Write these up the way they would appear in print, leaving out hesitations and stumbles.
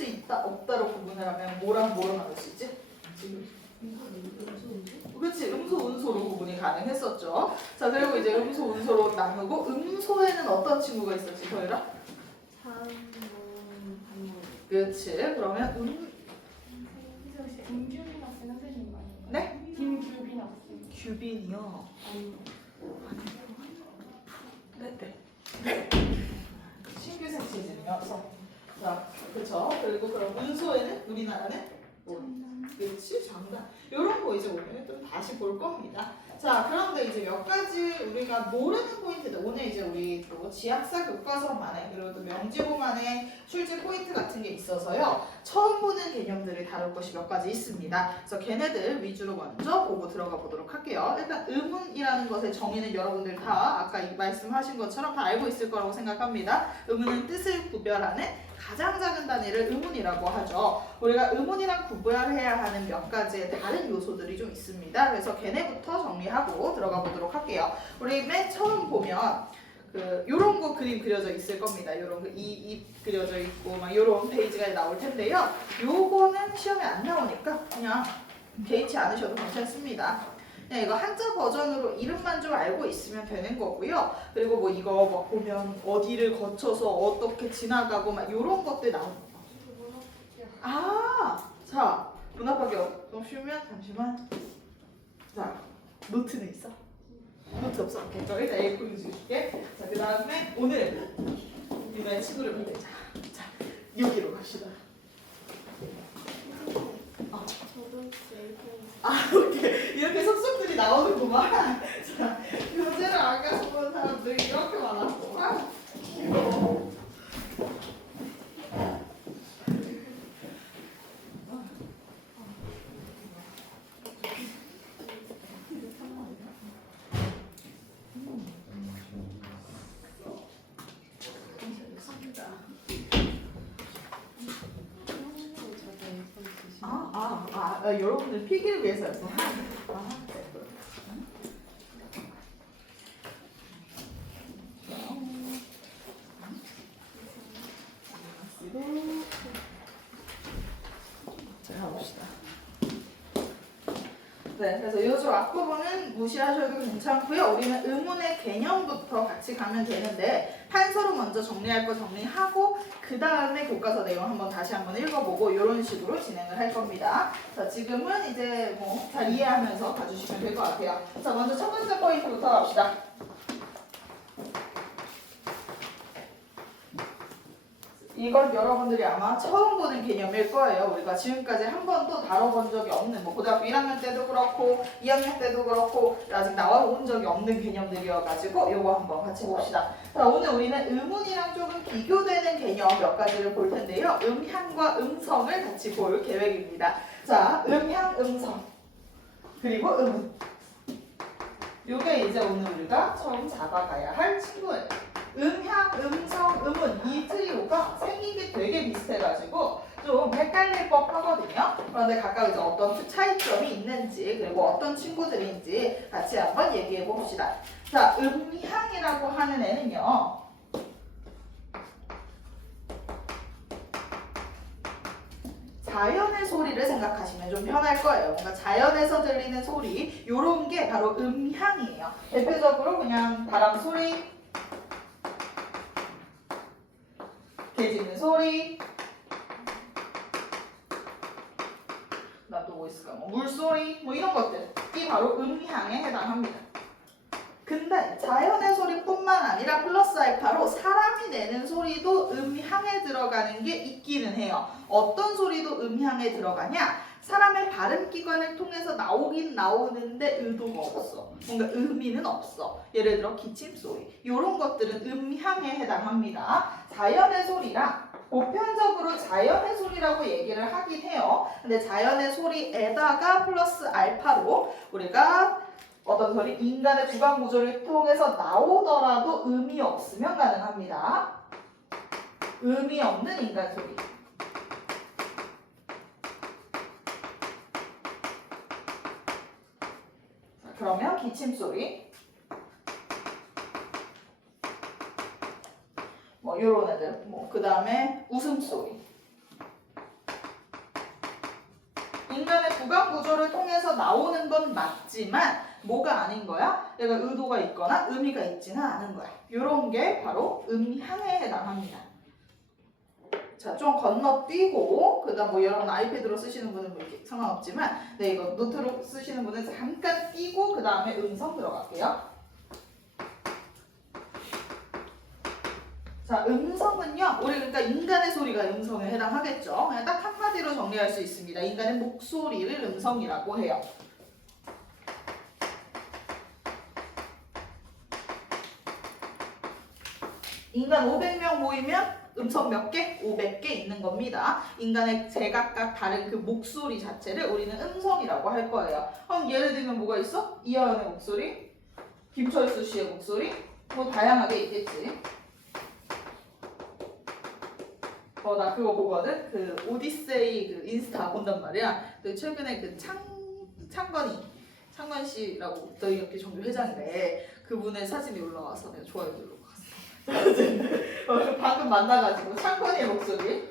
수 있다 없다로 구분을 하면 뭐랑 뭐로 나눌 수 있지? 지금 그렇지, 음소, 운소로 구분이 가능했었죠. 자, 그리고 이제 음소, 운소로 나누고 음소에는 어떤 친구가 있었지, 저희랑? 그렇지. 그러면 김규빈 학생 선생님 아닌가요? 네? 김규빈 학생. 규빈이요. 네. 신규생 체제이어서. 자, 그렇죠. 그리고 그럼 운소에는 우리나라는 그렇지, 장단. 이런 거 이제 오늘 좀 다시 볼 겁니다. 자, 그런데 이제 몇 가지 우리가 모르는 포인트들. 오늘 이제 우리 또 지학사 교과서만의 그리고 또 명지고만의 출제 포인트 같은 게 있어서요. 처음 보는 개념들을 다룰 것이 몇 가지 있습니다. 그래서 걔네들 위주로 먼저 보고 들어가 보도록 할게요. 일단 의문이라는 것의 정의는 여러분들 다 아까 말씀하신 것처럼 다 알고 있을 거라고 생각합니다. 의문은 뜻을 구별하는 가장 작은 단위를 의문이라고 하죠. 우리가 의문이랑 구별해야 하는 몇 가지의 다른 요소들이 좀 있습니다. 그래서 걔네부터 정리하고 들어가 보도록 할게요. 우리 맨 처음 보면 요런 거 그림 그려져 있을 겁니다. 요런 입 그려져 있고 막 요런 페이지가 나올 텐데요. 요거는 시험에 안 나오니까 그냥 개의치 않으셔도 괜찮습니다. 그냥 이거 한자 버전으로 이름만 좀 알고 있으면 되는 거고요. 그리고 뭐 이거 뭐 보면 어디를 거쳐서 어떻게 지나가고 막 요런 것들 나옵니다. 자, 문학밖에 없으면 잠시만. 자, 노트는 있어? 노트 없어? 오케이. 그럼 일단 A 보여줄게. 자, 그 다음에 오늘 우리나의 친구를 만들자. 자, 여기로 갑시다. 오케이. 이렇게 속속들이 나오는구만. 자, 교재를 안 가져본 사람들이 이렇게 많았구만. 여러분들 필기를 위해서였구나. 자, 가봅시다. 네, 그래서 요즘 앞부분은 무시하셔도 괜찮고요. 우리는 의문의 개념부터 같이 가면 되는데 판서로 먼저 정리할 거 정리하고 그 다음에 교과서 내용 한번 다시 한번 읽어보고 이런 식으로 진행을 할 겁니다. 자, 지금은 이제 뭐 잘 이해하면서 봐주시면 될 것 같아요. 자, 먼저 첫 번째 포인트부터 갑시다. 이건 여러분들이 아마 처음 보는 개념일 거예요. 우리가 지금까지 한 번도 다뤄본 적이 없는, 뭐 고등학교 1학년 때도 그렇고 2학년 때도 그렇고 아직 나와온 적이 없는 개념들이어가지고 요거 한번 같이 봅시다. 자, 오늘 우리는 의문이랑 조금 비교되는 개념 몇 가지를 볼 텐데요. 음향과 음성을 같이 볼 계획입니다. 자, 음향, 음성 그리고 의문. 요게 이제 오늘 우리가 처음 잡아가야 할 친구예요. 음향, 음성, 의문 이 트리오가 생긴 게 되게 비슷해가지고 좀 헷갈릴 법하거든요. 그런데 각각 이제 어떤 차이점이 있는지 그리고 어떤 친구들인지 같이 한번 얘기해 봅시다. 자, 음향이라고 하는 애는요. 자연의 소리를 생각하시면 좀 편할 거예요. 뭔가 자연에서 들리는 소리 요런 게 바로 음향이에요. 대표적으로 그냥 바람 소리, 개 짖는 소리, 나 또 뭐 있을까? 뭐 물소리, 뭐 이런 것들이 바로 음향에 해당합니다. 근데 자연의 소리뿐만 아니라 플러스 알파로 사람이 내는 소리도 음향에 들어가는 게 있기는 해요. 어떤 소리도 음향에 들어가냐? 사람의 발음기관을 통해서 나오긴 나오는데 의도가 없어. 뭔가 의미는 없어. 예를 들어 기침소리. 이런 것들은 음향에 해당합니다. 자연의 소리랑 보편적으로 자연의 소리라고 얘기를 하긴 해요. 근데 자연의 소리에다가 플러스 알파로 우리가 어떤 소리? 인간의 구강 구조를 통해서 나오더라도 의미 없으면 가능합니다. 의미 없는 인간 소리. 자, 그러면 기침 소리. 뭐 요런 애들. 뭐 그 다음에 웃음 소리. 인간의 구강 구조를 통해서 나오는 건 맞지만 뭐가 아닌 거야? 얘가 의도가 있거나 의미가 있지는 않은 거야. 이런 게 바로 음향에 해당합니다. 자, 좀 건너뛰고 그다음 뭐 여러분 아이패드로 쓰시는 분은 뭐 이렇게 상관없지만 네, 이거 노트로 쓰시는 분은 잠깐 띄고 그 다음에 음성 들어갈게요. 자, 음성은요, 우리 그러니까 인간의 소리가 음성에 해당하겠죠. 그냥 딱 한마디로 정리할 수 있습니다. 인간의 목소리를 음성이라고 해요. 인간 500명 모이면 음성 몇 개? 500개 있는 겁니다. 인간의 제각각 다른 그 목소리 자체를 우리는 음성이라고 할 거예요. 그럼 예를 들면 뭐가 있어? 이하연의 목소리, 김철수 씨의 목소리, 뭐 다양하게 있겠지. 나 그거 보거든. 그 오디세이 그 인스타 본단 말이야. 근데 최근에 그 창건 씨라고 너 이렇게 정규 회장이래. 그분의 사진이 올라와서 내가 좋아요 누르고 갔어. 방금 만나가지고 창건이의 목소리.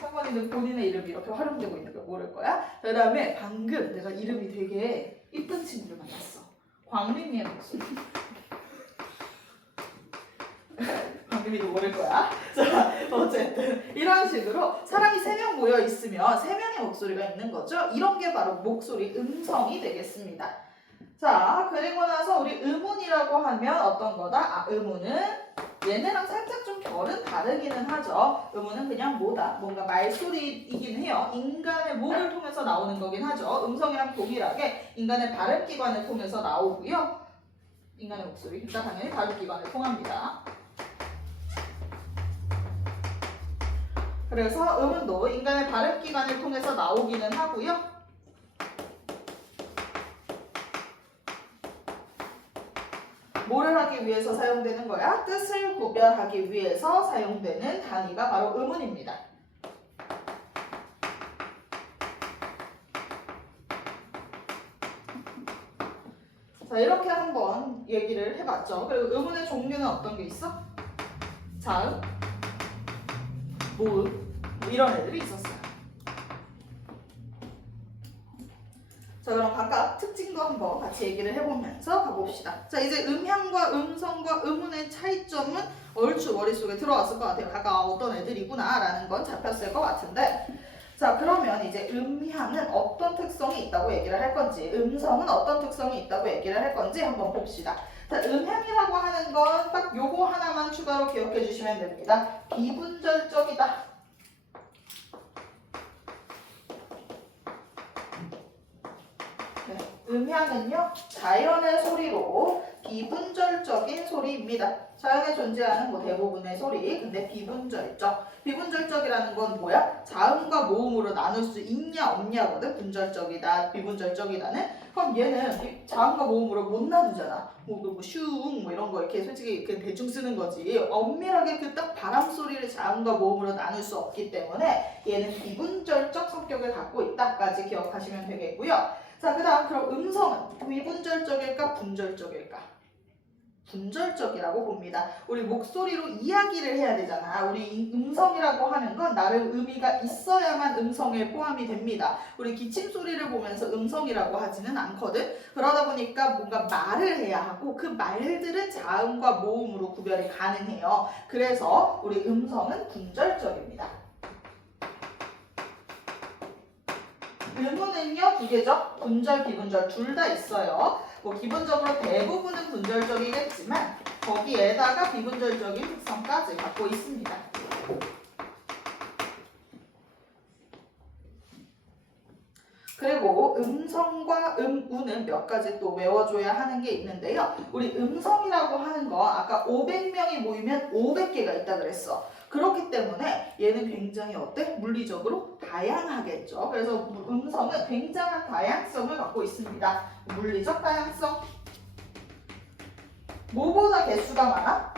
창건이는 본인의 이름이 이렇게 활용되고 있는 걸 모를 거야. 그다음에 방금 내가 이름이 되게 이쁜 친구를 만났어. 광림이의 목소리. 광림이도 모를 거야. 자, 어쨌든 이런 식으로 사람이 3명 모여 있으면 3명의 목소리가 있는 거죠. 이런 게 바로 목소리 음성이 되겠습니다. 자, 그리고 나서 우리 의문이라고 하면 어떤 거다? 의문은 얘네랑 살짝 좀 결은 다르기는 하죠. 의문은 그냥 뭐다? 뭔가 말소리이긴 해요. 인간의 목을 통해서 나오는 거긴 하죠. 음성이랑 동일하게 인간의 발음기관을 통해서 나오고요. 인간의 목소리, 그러니까 당연히 발음기관을 통합니다. 그래서 의문도 인간의 발음기관을 통해서 나오기는 하고요. 뭐를 하기 위해서 사용되는 거야? 뜻을 구별하기 위해서 사용되는 단위가 바로 의문입니다. 자, 이렇게 한번 얘기를 해봤죠. 그리고 의문의 종류는 어떤 게 있어? 자음, 모음, 뭐 이런 애들이 있었어요. 자, 그럼 각각 특징도 한번 같이 얘기를 해보면서 가봅시다. 자, 이제 음향과 음성과 의문의 차이점은 얼추 머릿속에 들어왔을 것 같아요. 각각 어떤 애들이구나 라는 건 잡혔을 것 같은데, 자, 그러면 이제 음향은 어떤 특성이 있다고 얘기를 할 건지, 음성은 어떤 특성이 있다고 얘기를 할 건지 한번 봅시다. 자, 음향이라고 하는 건 딱 요거 하나만 추가로 기억해 주시면 됩니다. 비분절적이다. 네, 음향은요, 자연의 소리로 비분절적인 소리입니다. 자연에 존재하는 뭐 대부분의 소리, 근데 비분절적. 비분절적이라는 건 뭐야? 자음과 모음으로 나눌 수 있냐 없냐거든. 분절적이다, 비분절적이다는. 그럼 얘는 자음과 모음으로 못 나누잖아. 뭐 슝, 뭐 이런 거 이렇게 솔직히 그냥 대충 쓰는 거지. 엄밀하게 그 딱 바람 소리를 자음과 모음으로 나눌 수 없기 때문에 얘는 비분절적 성격을 갖고 있다까지 기억하시면 되겠고요. 자, 그 다음 그럼 음성은 비분절적일까 분절적일까? 분절적이라고 봅니다. 우리 목소리로 이야기를 해야 되잖아. 우리 음성이라고 하는 건 나름 의미가 있어야만 음성에 포함이 됩니다. 우리 기침 소리를 보면서 음성이라고 하지는 않거든. 그러다 보니까 뭔가 말을 해야 하고 그 말들은 자음과 모음으로 구별이 가능해요. 그래서 우리 음성은 분절적입니다. 의문은요, 두 개죠. 분절, 비분절 둘 다 있어요. 뭐 기본적으로 대부분은 분절적이겠지만 거기에다가 비분절적인 특성까지 갖고 있습니다. 그리고 음성과 음우는 몇 가지 또 외워줘야 하는 게 있는데요. 우리 음성이라고 하는 거 아까 500명이 모이면 500개가 있다 그랬어. 그렇기 때문에 얘는 굉장히 어때? 물리적으로 다양하겠죠. 그래서 음성은 굉장한 다양성을 갖고 있습니다. 물리적 다양성. 뭐보다 개수가 많아?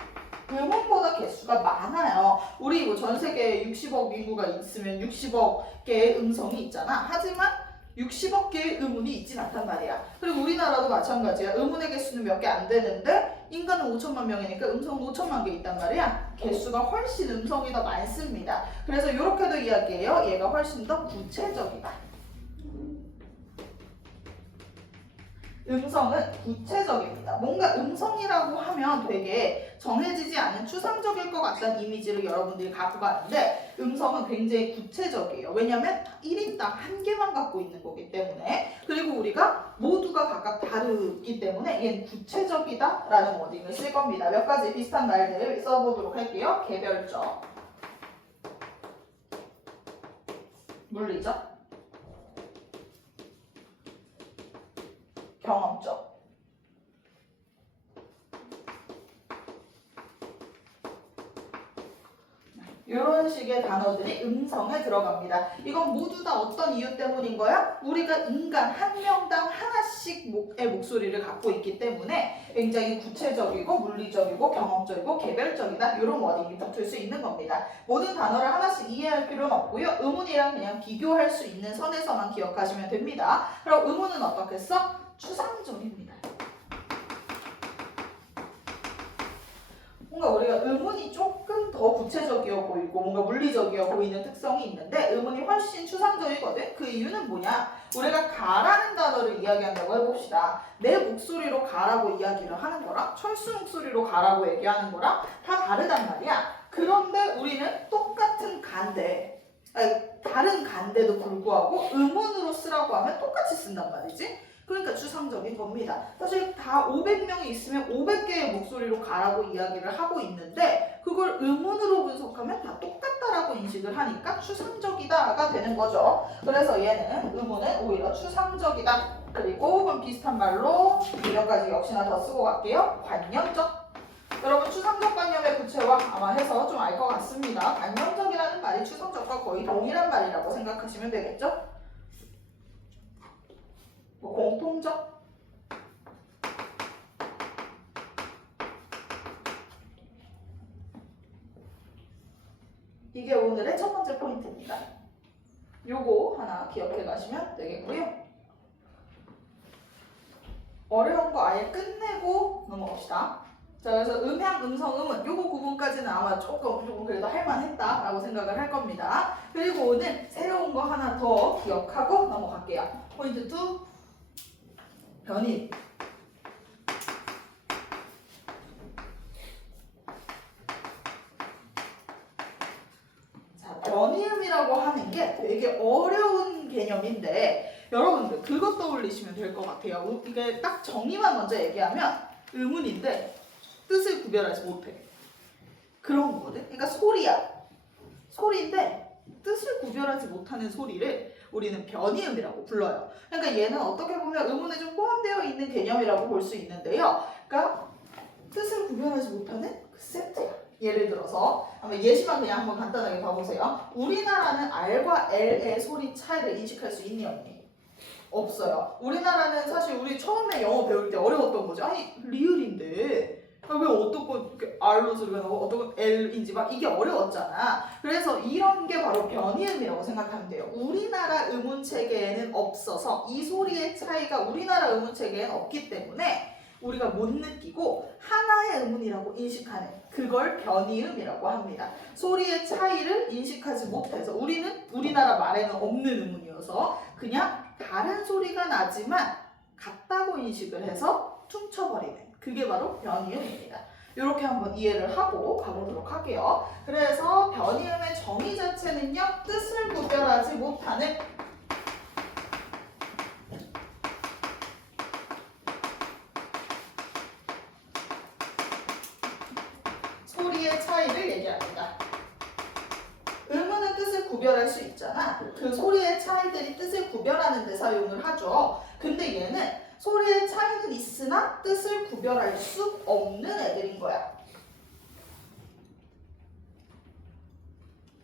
음원보다 개수가 많아요. 우리 전 세계에 60억 인구가 있으면 60억 개의 음성이 있잖아. 하지만 60억 개의 음운이 있진 않단 말이야. 그리고 우리나라도 마찬가지야. 음운의 개수는 몇 개 안 되는데 인간은 5천만 명이니까 음성은 5천만 개 있단 말이야. 개수가 훨씬 음성이 더 많습니다. 그래서 이렇게도 이야기해요. 얘가 훨씬 더 구체적이다. 음성은 구체적입니다. 뭔가 음성이라고 하면 되게 정해지지 않은 추상적일 것 같다는 이미지를 여러분들이 갖고 가는데 음성은 굉장히 구체적이에요. 왜냐하면 1인당 한 개만 갖고 있는 거기 때문에 그리고 우리가 모두가 각각 다르기 때문에 얘는 구체적이다라는 워딩을 쓸 겁니다. 몇 가지 비슷한 말들 써보도록 할게요. 개별적, 물리적, 경험적. 이런 식의 단어들이 음성에 들어갑니다. 이건 모두 다 어떤 이유 때문인 거야? 우리가 인간 한 명당 하나씩의 목소리를 갖고 있기 때문에 굉장히 구체적이고 물리적이고 경험적이고 개별적이다. 이런 워딩이 붙을 수 있는 겁니다. 모든 단어를 하나씩 이해할 필요는 없고요. 의문이랑 그냥 비교할 수 있는 선에서만 기억하시면 됩니다. 그럼 의문은 어떻겠어? 추상적입니다. 뭔가 우리가 의문이 조금 더 구체적이어 보이고 뭔가 물리적이어 보이는 특성이 있는데 의문이 훨씬 추상적이거든. 그 이유는 뭐냐? 우리가 가라는 단어를 이야기한다고 해봅시다. 내 목소리로 가라고 이야기를 하는 거랑 철수 목소리로 가라고 얘기하는 거랑 다 다르단 말이야. 그런데 우리는 똑같은 간데 다른 간데도 불구하고 의문으로 쓰라고 하면 똑같이 쓴단 말이지. 그러니까 추상적인 겁니다. 사실 다 500명이 있으면 500개의 목소리로 가라고 이야기를 하고 있는데 그걸 의문으로 분석하면 다 똑같다라고 인식을 하니까 추상적이다가 되는 거죠. 그래서 얘는 의문은 오히려 추상적이다. 그리고 그럼 비슷한 말로 몇 가지 역시나 더 쓰고 갈게요. 관념적. 여러분 추상적 관념의 구체화 아마 해서 좀 알 것 같습니다. 관념적이라는 말이 추상적과 거의 동일한 말이라고 생각하시면 되겠죠? 공통적, 이게 오늘의 첫 번째 포인트입니다. 요거 하나 기억해 가시면 되겠고요. 어려운 거 아예 끝내고 넘어갑시다. 자, 그래서 음향, 음성, 음은 요거 구분까지는 아마 조금 그래도 할만했다라고 생각을 할 겁니다. 그리고 오늘 새로운 거 하나 더 기억하고 넘어갈게요. 포인트 2. 변이. 자, 변이음이라고 하는 게 되게 어려운 개념인데 여러분들 그것 떠올리시면 될 것 같아요. 이게 딱 정의만 먼저 얘기하면 의문인데 뜻을 구별하지 못해. 그런 거거든. 그러니까 소리야. 소리인데 뜻을 구별하지 못하는 소리를 우리는 변이음이라고 불러요. 그러니까 얘는 어떻게 보면 의문에 좀 포함되어 있는 개념이라고 볼 수 있는데요. 그러니까 뜻을 구별하지 못하는 그 세트야. 예를 들어서 한번 예시만 그냥 한번 간단하게 봐보세요. 우리나라는 R과 L의 소리 차이를 인식할 수 있니 없니? 없어요. 우리나라는 사실 우리 처음에 영어 배울 때 어려웠던 거죠. 아니 리을인데 왜 어떤 건 이렇게 R로 소리가 나고 어떤 건 L인지 막 이게 어려웠잖아. 그래서 이런 게 바로 변이음이라고 생각하면 돼요. 우리나라 의문 체계에는 없어서 이 소리의 차이가 우리나라 의문 체계에는 없기 때문에 우리가 못 느끼고 하나의 의문이라고 인식하는 그걸 변이음이라고 합니다. 소리의 차이를 인식하지 못해서 우리는 우리나라 말에는 없는 의문이어서 그냥 다른 소리가 나지만 같다고 인식을 해서 퉁쳐버리는 그게 바로 변이음입니다. 이렇게 한번 이해를 하고 가보도록 할게요. 그래서 변이음의 정의 자체는요. 뜻을 구별하지 못하는 소리의 차이를 얘기합니다. 의문은 뜻을 구별할 수 있잖아. 그 소리의 차이들이 뜻을 구별하는 데 사용을 하죠. 근데 얘는 소리의 차이는 있으나 뜻을 구별할 수 없는 애들인 거야.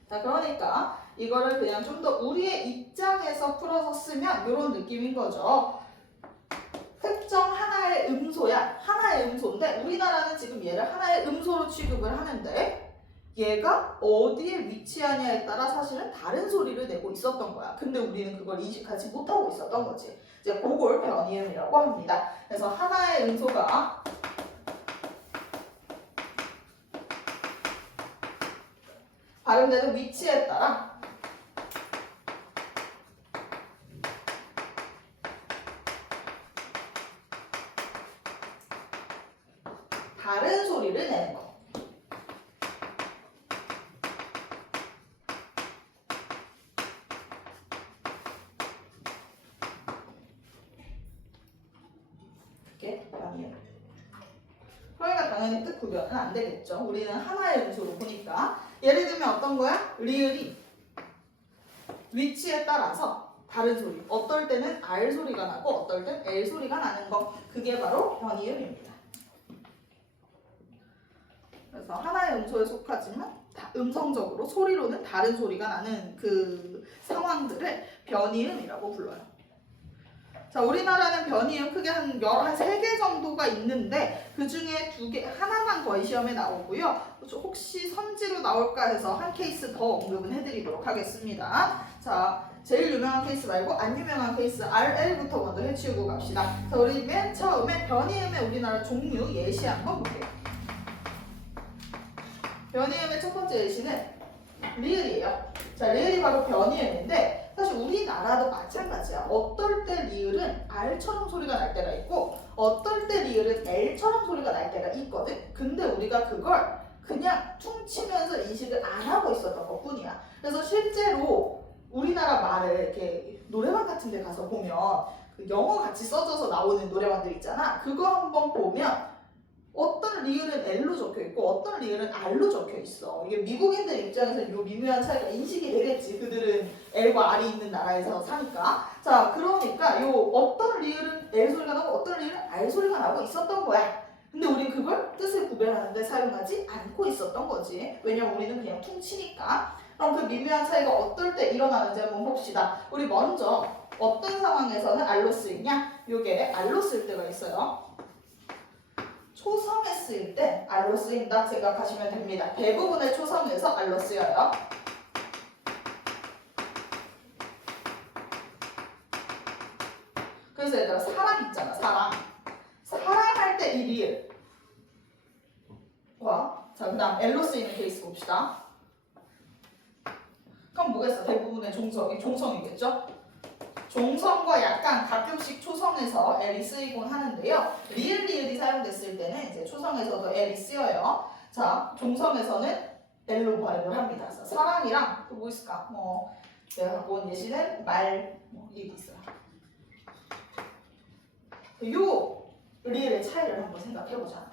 자, 그러니까 이거를 그냥 좀 더 우리의 입장에서 풀어서 쓰면 이런 느낌인 거죠. 특정 하나의 음소야. 하나의 음소인데 우리나라는 지금 얘를 하나의 음소로 취급을 하는데 얘가 어디에 위치하냐에 따라 사실은 다른 소리를 내고 있었던 거야. 근데 우리는 그걸 인식하지 못하고 있었던 거지. 이제 그걸 변이음이라고 합니다. 그래서 하나의 음소가 발음되는 위치에 따라 다른 소리를 내는 거. 이렇게 변이에요. 그러니까 당연히 뜻 구별은 안 되겠죠. 우리는 하나의 음소로 보니까. 예를 들면 어떤 거야? 리을이 위치에 따라서 다른 소리. 어떨 때는 R 소리가 나고 어떨 땐 L 소리가 나는 거. 그게 바로 변이음입니다. 그래서 하나의 음소에 속하지만 음성적으로 소리로는 다른 소리가 나는 그 상황들을 변이음이라고 불러요. 자, 우리나라는 변이음 크게 한 3개 정도가 있는데 그 중에 2개, 하나만 거의 시험에 나오고요. 혹시 선지로 나올까 해서 한 케이스 더 언급은 해드리도록 하겠습니다. 자, 제일 유명한 케이스 말고 안 유명한 케이스 RL부터 먼저 해치우고 갑시다. 자, 우리 맨 처음에 변이음의 우리나라 종류 예시 한번 볼게요. 변이음의 첫 번째 예시는 리을이에요. 자, 리을이 바로 변이음인데 사실 우리나라도 마찬가지야. 어떨 때 리을은 R처럼 소리가 날 때가 있고 어떨 때 리을은 L처럼 소리가 날 때가 있거든. 근데 우리가 그걸 그냥 퉁치면서 인식을 안 하고 있었던 것 뿐이야. 그래서 실제로 우리나라 말을 이렇게 노래방 같은 데 가서 보면 그 영어 같이 써져서 나오는 노래방들 있잖아. 그거 한번 보면 어떤 리을은 L로 적혀있고 어떤 리을은 R로 적혀있어. 이게 미국인들 입장에서는 이 미묘한 차이가 인식이 되겠지. 그들은 L과 R이 있는 나라에서 사니까. 자, 그러니까 요 어떤 리을은 L 소리가 나고 어떤 리을은 R 소리가 나고 있었던 거야. 근데 우린 그걸 뜻을 구별하는데 사용하지 않고 있었던 거지. 왜냐면 우리는 그냥 퉁치니까. 그럼 그 미묘한 차이가 어떨 때 일어나는지 한번 봅시다. 우리 먼저 어떤 상황에서는 R로 쓰이냐? 요게 R로 쓸 때가 있어요. 초성에 쓰일 때 R로 쓰인다 생각하시면 됩니다. 대부분의 초성에서 R로 쓰여요. 그래서 얘들아 사랑 있잖아. 사랑할 때 이 리을 자, 그 다음 L로 쓰이는 케이스 봅시다. 그럼 뭐겠어? 대부분의 종성이겠죠? 종성과 약간 가끔씩 초성에서 L이 쓰이곤 하는데요. 리을이 사용됐을 때는 이제 초성에서도 L이 쓰여요. 자, 종성에서는 L로 발음을 합니다. 그래서 사랑이랑 또 뭐 있을까? 내가 갖고 온 예시는 이게 있어요. 요 리을의 차이를 한번 생각해보자.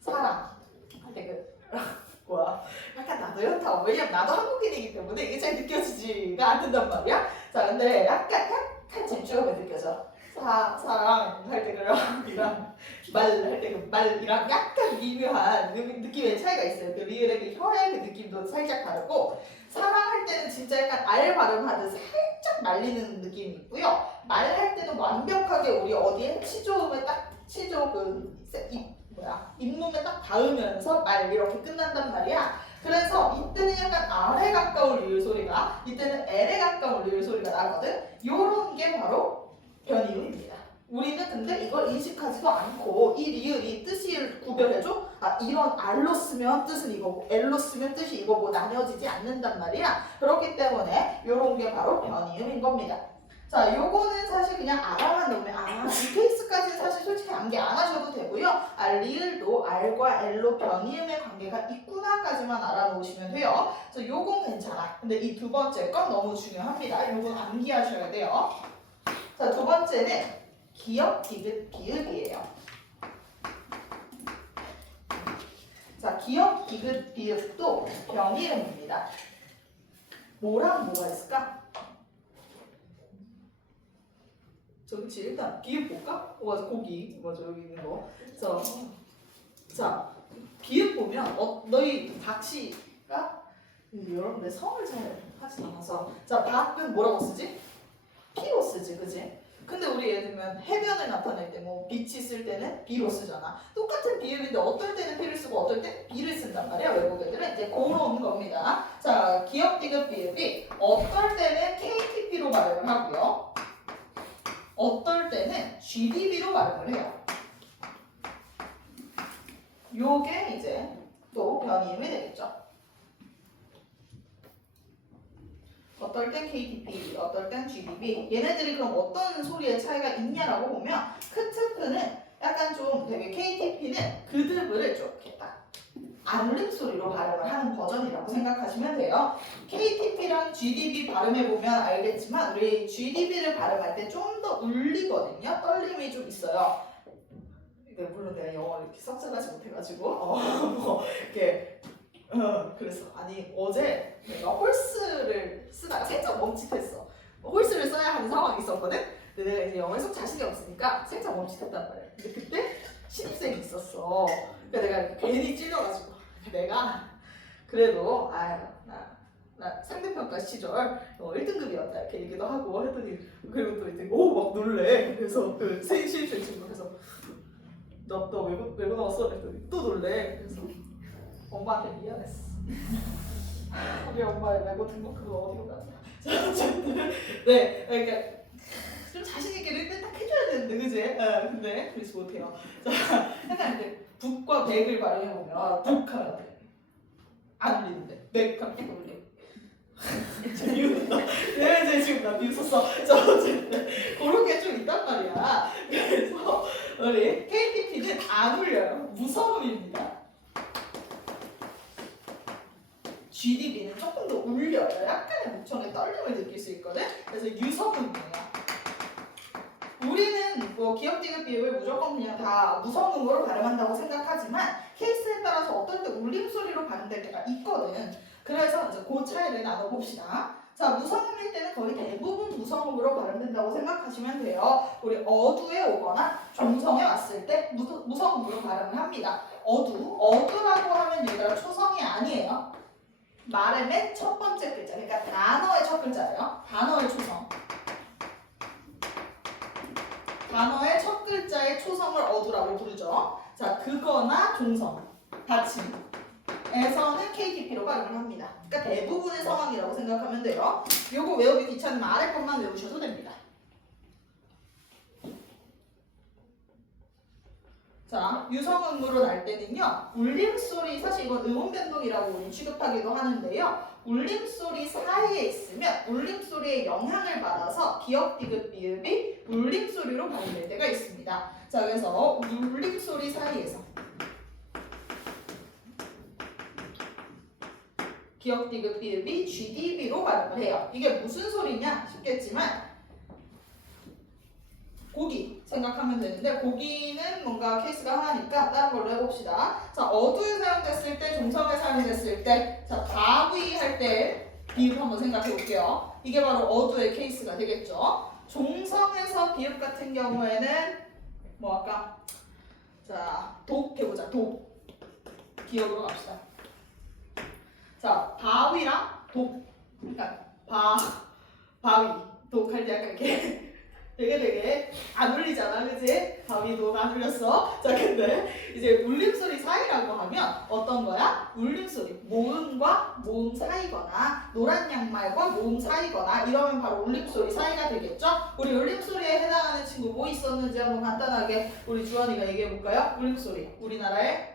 사랑 할때 약간 나도 이렇다. 왜냐면 나도 한국인이기 때문에 이게 잘 느껴지지가 않는단 말이야. 자, 근데 약간 집중하면 느껴져. 사랑 할 때 그랑 말 할 때 그 말이랑 약간 미묘한 느낌의 차이가 있어요. 그 리을의 그 혀의 그 느낌도 살짝 다르고 사랑할 때는 진짜 약간 알 발음하듯 살짝 말리는 느낌이 있고요. 말할 때는 완벽하게 우리 어디에 치조음에 딱 잇몸에 딱 닿으면서 말 이렇게 끝난단 말이야. 그래서 이때는 약간 R에 가까운 리을 소리가 이때는 L에 가까운 리을 소리가 나거든. 요런 게 바로 변이음입니다. 우리는 근데 이걸 인식하지도 않고 이 리을이 뜻을 구별해줘? 이런 R로 쓰면 뜻은 이거고 L로 쓰면 뜻이 이거고 나뉘어지지 않는단 말이야. 그렇기 때문에 요런 게 바로 변이음인 겁니다. 자, 요거는 사실 그냥 알아만 놓으면 이 케이스까지는 사실 솔직히 암기 안 하셔도 되고요. 리을도 R과 L로 변이음의 관계가 있구나까지만 알아놓으시면 돼요. 그래서 요건 괜찮아. 근데 이 두 번째 건 너무 중요합니다. 요건 암기하셔야 돼요. 자, 두 번째는 기역, 디귿, 비읍이에요. 자, 기역, 디귿, 비읍도 변이음입니다. 뭐랑 뭐가 있을까? 그치, 일단 비읍 볼까? 맞아, 고기. 맞아, 여기 있는 거. 자, 비읍 보면 너희 박씨가 여러분들 성을 잘 하지 않아서 자, 박은 뭐라고 쓰지? 피로 쓰지, 그치? 근데 우리 예를 들면 해변을 나타낼 때 빛이 쓸 때는 비로 쓰잖아. 똑같은 비읍인데 어떨 때는 피를 쓰고 어떨 때 비를 쓴단 말이야. 외국 애들은 이제 그런 겁니다. 자, 기역, 디귿, 비읍이 어떨 때는 KTP로 발음을 하고요. 어떨 때는 GDB로 발음을 해요. 요게 이제 또 변이음이 되겠죠. 어떨 땐 KTP, 어떨 땐 GDB. 얘네들이 그럼 어떤 소리의 차이가 있냐라고 보면 크트프는 약간 좀 되게 KTP는 그드브를 좀 이렇게 딱 안울림 소리로 발음을 하는 버전이라고 생각하시면 돼요. KTP랑 GDB 발음해보면 알겠지만 우리 GDB를 발음할 때 좀 더 울리거든요. 떨림이 좀 있어요. 물론 내가 영어를 이렇게 썩 잘하지 못해가지고 뭐 이렇게 그래서 아니 어제 내가 홀스를 쓰다가 살짝 멈칫했어. 홀스를 써야 하는 상황이 있었거든. 근데 내가 이제 영어에 속 자신이 없으니까 살짝 멈칫했단 말이야. 근데 그때 신입생이 있었어. 그러니까 내가 괜히 찔려가지고 내가 그래도 아유 나 상대평가 시절 1등급이었다 이렇게 얘기도 하고 했더니 그리고 또 이제 막 놀래. 그래서 그 신입생 친구 그래서 너 왜 나왔어? 그랬더니 또 놀래. 그래서 엄마한테 미안했어. 우리 엄마의 외고 등록 그거 어디로 갔나? 자 어쨌든 네 그러니까 좀 자신 있게 릴때 딱 해줘야 되는데 그지? 근데 그렇지 못해요. 자 약간 이제 북과 백을 발음해보면 북하면 어때? 안 울리는데 백하면 약간 울려. 재미없다. 내가 이제 지금 나 비웃었어. 자 어쨌든 그런 게 좀 있단 말이야. 그래서 우리 KTP는 안 울려요. 무서움입니다. GDB는 조금 더 울려요. 약간의 목청의 떨림을 느낄 수 있거든. 그래서 유성음이에요. 우리는 뭐 기억 디귿 비읍을 무조건 그냥 다 무성음으로 발음한다고 생각하지만 케이스에 따라서 어떨 때 울림 소리로 발음될 때가 있거든. 그래서 이제 그 차이를 나눠봅시다. 자, 무성음일 때는 거의 대부분 무성음으로 발음된다고 생각하시면 돼요. 우리 어두에 오거나 종성에 왔을 때 무성음으로 발음을 합니다. 어두라고 하면 얘들아 초성이 아니에요. 말의 맨 첫 번째 글자, 그러니까 단어의 첫 글자예요. 단어의 초성. 단어의 첫 글자의 초성을 어두라고 부르죠. 자, 그거나 종성, 받침에서는 KTP로 발음을 합니다. 그러니까 대부분의 상황이라고 생각하면 돼요. 요거 외우기 귀찮으면 아래 것만 외우셔도 됩니다. 자, 유성음으로 날 때는요, 울림소리, 사실 이건 음운변동이라고 우리 취급하기도 하는데요. 울림소리 사이에 있으면 울림소리의 영향을 받아서 기억 디귿 비읍이 울림소리로 발음될 때가 있습니다. 자, 그래서 울림소리 사이에서 기억 디귿 비읍이 GDB로 발음을 해요. 이게 무슨 소리냐 싶겠지만 고기 생각하면 되는데 고기는 뭔가 케이스가 하나니까 다른 걸로 해봅시다. 자, 어두에 사용됐을 때, 종성에 사용됐을 때, 자, 바위 할 때 비읍 한번 생각해 볼게요. 이게 바로 어두의 케이스가 되겠죠. 종성에서 비읍 같은 경우에는 뭐 아까 자, 독 해보자. 독 기억으로 갑시다. 자, 바위랑 독, 그러니까 바위 독 할 때 약간 이렇게 되게 안 울리잖아, 그치? 바위도 안 울렸어. 자, 근데 이제 울림소리 사이라고 하면 어떤 거야? 울림소리, 모음과 모음 사이거나 노란 양말과 모음 사이거나 이러면 바로 울림소리 사이가 되겠죠? 우리 울림소리에 해당하는 친구 뭐 있었는지 한번 간단하게 우리 주원이가 얘기해 볼까요? 울림소리, 우리나라의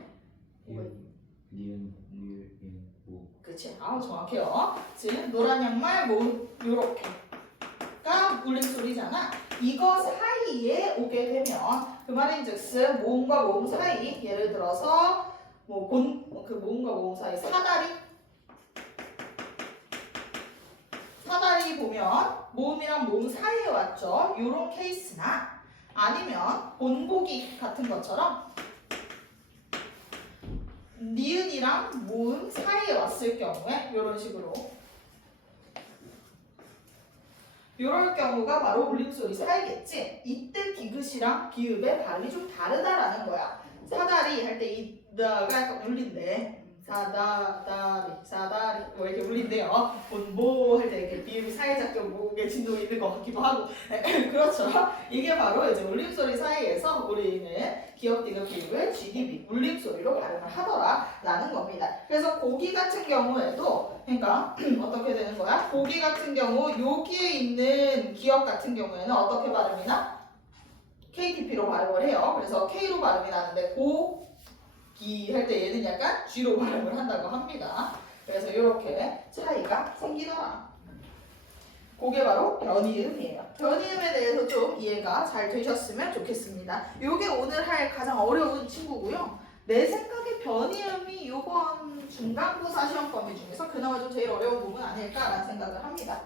니은, 인, 오. 그치? 아우 정확해요. 지금 노란 양말, 모음 요렇게 가 울림소리잖아. 이거 사이에 오게 되면 그 말인즉슨 모음과 모음 사이, 예를 들어서 뭐 그 모음과 모음 사이 사다리 보면 모음이랑 모음 사이에 왔죠. 요런 케이스나 아니면 본보기 같은 것처럼 니은이랑 모음 사이에 왔을 경우에 요런 식으로 이럴 경우가 바로 울림소리 사이겠지. 이때 디귿이랑 비읍의 발음이 좀 다르다라는 거야. 사다리 할 때 이다가 약간 울린대. 사다리 뭐 이렇게 울린대요. 본보 할 때 이렇게 비읍이 살짝 좀 목에 진동이 있는 것 같기도 하고 그렇죠. 이게 바로 이제 울림소리 사이에서 우리는 기억 디귿 비읍을 GDB 울림소리로 발음을 하더라라는 겁니다. 그래서 고기 같은 경우에도 그러니까 어떻게 되는 거야? 고기 같은 경우 여기에 있는 기억 같은 경우에는 어떻게 발음이나? KTP로 발음을 해요. 그래서 K로 발음이 나는데 고기 할 때 얘는 약간 G로 발음을 한다고 합니다. 그래서 이렇게 차이가 생기더라. 그게 바로 변이음이에요. 변이음에 대해서 좀 이해가 잘 되셨으면 좋겠습니다. 이게 오늘 할 가장 어려운 친구고요. 내 생각에 변이음이 이번 중간고사 시험 범위 중에서 그나마 좀 제일 어려운 부분 아닐까라는 생각을 합니다.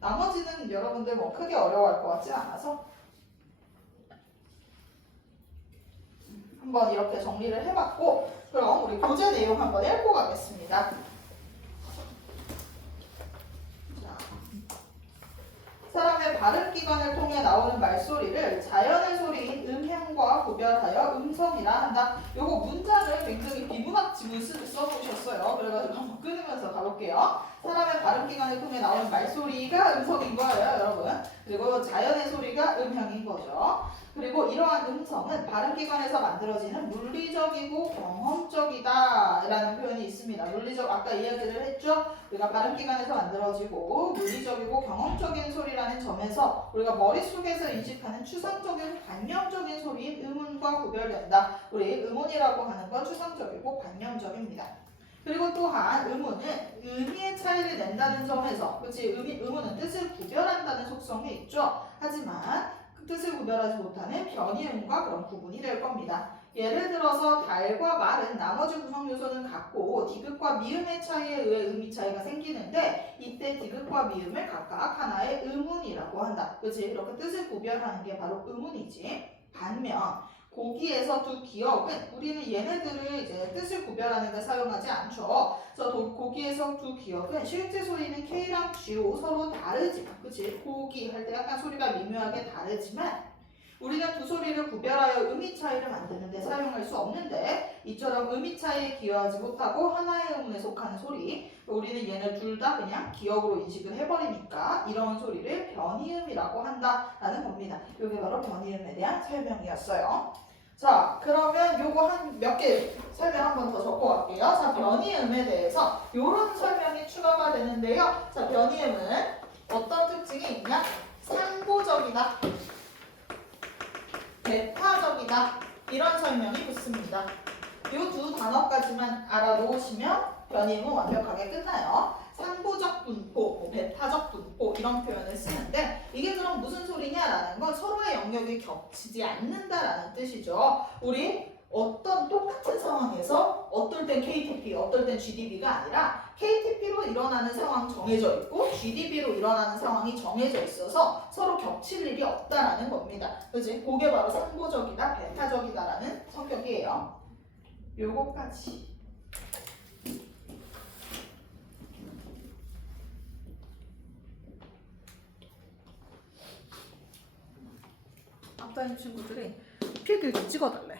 나머지는 여러분들 뭐 크게 어려워할 것 같지 않아서 한번 이렇게 정리를 해봤고, 그럼 우리 교재 내용 한번 읽고 가겠습니다. 사람의 발음기관을 통해 나오는 말소리를 자연의 소리인 음향과 구별하여 음성이라 한다. 요거 문장을 굉장히 비문학집을 써보셨어요. 그래가지고 한번 끊으면서 가볼게요. 사람의 발음기관을 통해 나오는 말소리가 음성인 거예요, 여러분. 그리고 자연의 소리가 음향인 거죠. 그리고 이러한 음성은 발음기관에서 만들어지는 물리적이고 경험적이다 라는 표현이 있습니다. 물리적, 아까 이야기를 했죠? 우리가 발음기관에서 만들어지고 물리적이고 경험적인 소리라는 점에서 우리가 머릿속에서 인식하는 추상적이고 관념적인 소리인 음운과 구별된다. 우리 음운이라고 하는 건 추상적이고 관념적입니다. 그리고 또한 음운은 의미의 차이를 낸다는 점에서, 그치? 음운은 뜻을 구별한다는 속성이 있죠. 하지만 그 뜻을 구별하지 못하는 변이음과 그런 구분이 될 겁니다. 예를 들어서 달과 말은 나머지 구성 요소는 같고 디귿과 미음의 차이에 의해 의미 차이가 생기는데 이때 디귿과 미음을 각각 하나의 음운이라고 한다. 그치? 이렇게 뜻을 구별하는 게 바로 음운이지. 반면 고기에서 두 기억은 우리는 얘네들을 이제 뜻을 구별하는 데 사용하지 않죠. 그래서 고기에서 두 기억은 실제 소리는 K랑 G로 서로 다르지만, 그치? 고기 할 때 약간 소리가 미묘하게 다르지만 우리는 두 소리를 구별하여 의미 차이를 만드는 데 사용할 수 없는데 이처럼 의미 차이에 기여하지 못하고 하나의 음운에 속하는 소리, 우리는 얘네 둘 다 그냥 기억으로 인식을 해버리니까 이런 소리를 변이음이라고 한다라는 겁니다. 이게 바로 변이음에 대한 설명이었어요. 자, 그러면 요거 한 몇 개 설명 한 번 더 적고 갈게요. 자, 변이음에 대해서 요런 설명이 추가가 되는데요. 자, 변이음은 어떤 특징이 있냐? 상보적이다, 배타적이다, 이런 설명이 붙습니다. 요 두 단어까지만 알아놓으시면 변이음은 완벽하게 끝나요. 상보적 분포, 배타적 분포 이런 표현을 쓰는데 이게 그럼 무슨 소리냐라는 건 서로의 영역이 겹치지 않는다라는 뜻이죠. 우리 어떤 똑같은 상황에서 어떨 땐 KTP, 어떨 땐 GDB가 아니라 KTP로 일어나는 상황 정해져 있고 GDB로 일어나는 상황이 정해져 있어서 서로 겹칠 일이 없다라는 겁니다. 그지? 그게 바로 상보적이다, 배타적이다라는 성격이에요. 요거까지. 앞다니 친구들이 필기 좀 찍어달래.